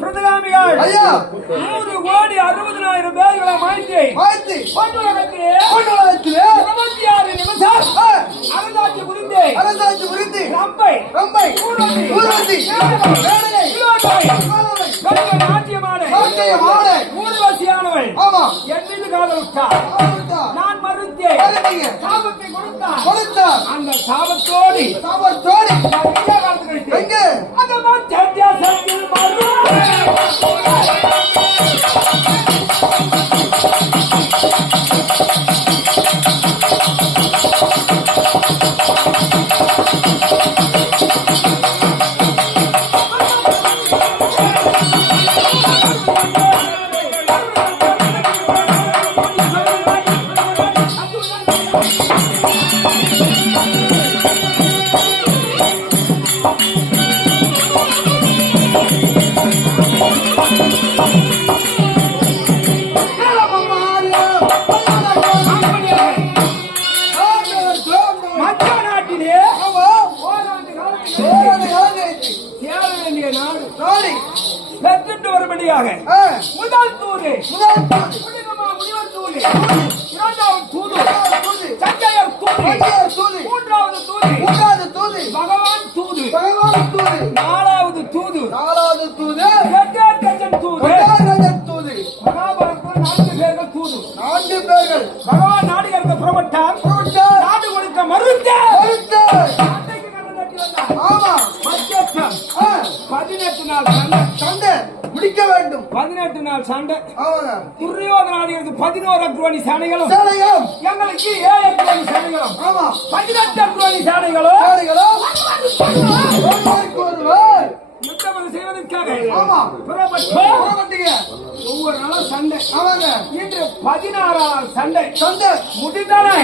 பிரதகாமிகள் ஐயா 3,60,000 பேர்களை மாய்த்து பண்டுலகத்திலே 26 நிமிஷம் அரசாட்சி புரிந்து ரம்பை ஊர்வசி நாட்டியமான ஊர்வசியானவள் என் மீது காதலித்தார். நான் மறுத்தேன். சாபத்தை கொடுத்தார். அந்த சாபத்தோடு அந்த மத்தியாசத்தில் முதல் தூது முனிவர் தூது, இரண்டாவது தூது சஞ்சயர் தூது, மூன்றாவது தூது பகவான் தூது, நாலாவது தூது கஜன் தூது. மகாபாரதத்தில் 4 பேர்கள் தூது. பகவான் நாடு இருந்த புறப்பட்டார். நாடு கொடுக்க மறுத்த 18 நாள் சண்டை முடிக்க வேண்டும். 18 நாள் சண்டை. துரியோதனாதிகளுக்கு 11 அக்ரோணி சேனைகளும் எங்களுக்கு 7 அக்ரோணி சேனைகளும் 18 அக்ரோணி சேனைகளும் யுத்தம் செய்வதற்காக ஒவ்வொரு நாளும் சண்டை. இன்று 16 நாள் சண்டை முடிந்தாலே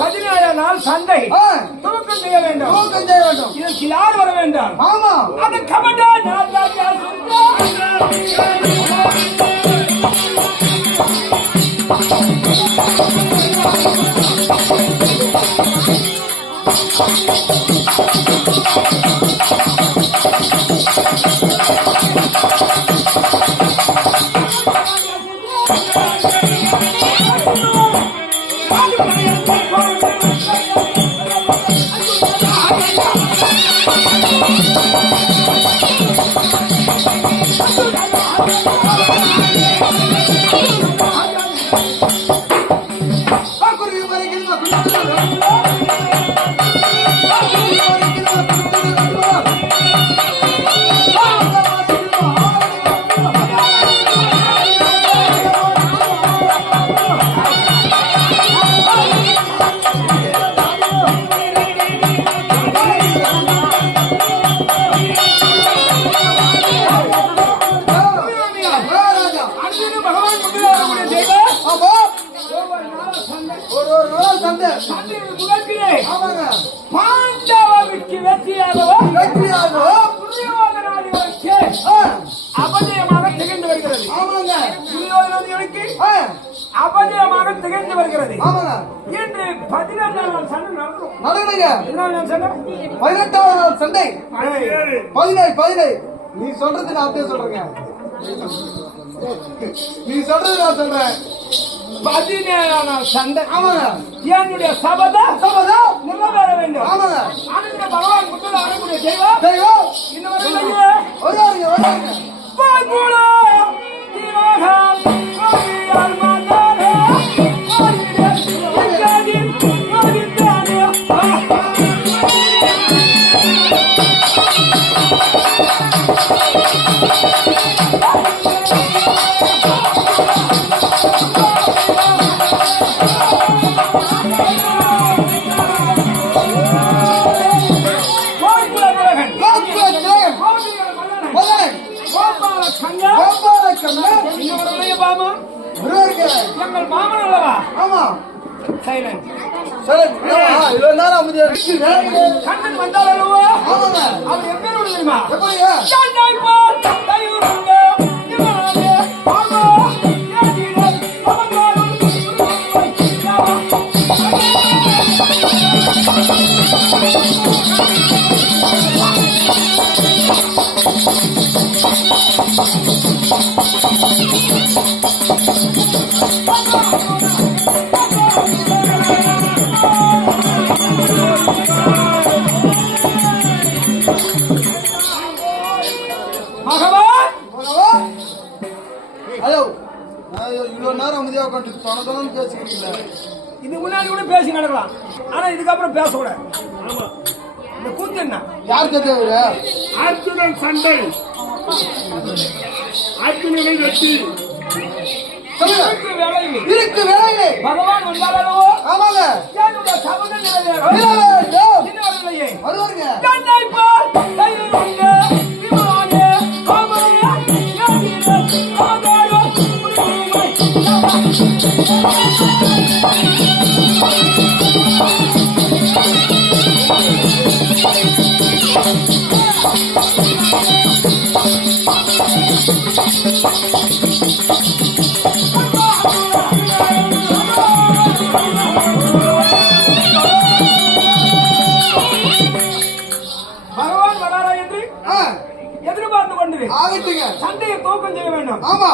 17 நாள் சண்டை துவக்கம் செய்ய வேண்டும். இதற்கு யார் வர வேண்டும்? அது கபடா பாண்டவருக்கு வெற்றியாகவோ துரியோதனாதிகளுக்கு அபஜயமாக திகழ்ந்து வருகிறது. துரியோதனாதிகளுக்கு அபஜயமாக திகழ்ந்து வருகிறது. இன்று 17 நாள் சண்டை நடக்கும். 18வது நாள் சண்டை 17 நீ சொல்றது நான் அப்படியே சொல்றேன். நீ சொல்றது நான் சொல்றேன். 17 நாள் சண்டை. என்னுடைய சபதம் நிறைவேற வேண்டும். அந்த பகவான் முன்னோடு அறக்கூடிய தெய்வம் எங்கள் மாமன் அல்லவா? சைலண்ட் கண்ணன் வந்தால் அல்லவா? அவர் எப்பேரோடு தெரியுமா? இவ்வளவு நேரம் அமைதியா உட்காந்து தொணதொன்னு பேசிக்கிறீங்களா? இது முன்னாடி கூட பேசி நடக்கலாம், ஆனா இதுக்கப்புறம் பேசக்கூடாது. இந்த கூத்து என்ன? யார் கேட்டவரு? அர்ஜுனன் சண்டை, அர்ஜுனனை வெற்றி. இருக்கு வேலையில்லை. இருக்கு வேலையிலே பகவான் வந்தாரோ? ஆமாங்க. என்னுடைய சபதம் நிறைவேறும். நிறைவேறும். இன்னும் வரவில்லையே. வருவாருங்க. தன்னை போல் தைரியம் உண்டு, விமானே, கோமரனே, யோகினே, அவதாரோ, புரியுமை, பகவான் வராரா என்று ஆ, எதிர்பார்த்து கொண்டது. ஆகட்டுங்க. சண்டையை தூக்கம் செய்ய வேண்டும். ஆமா.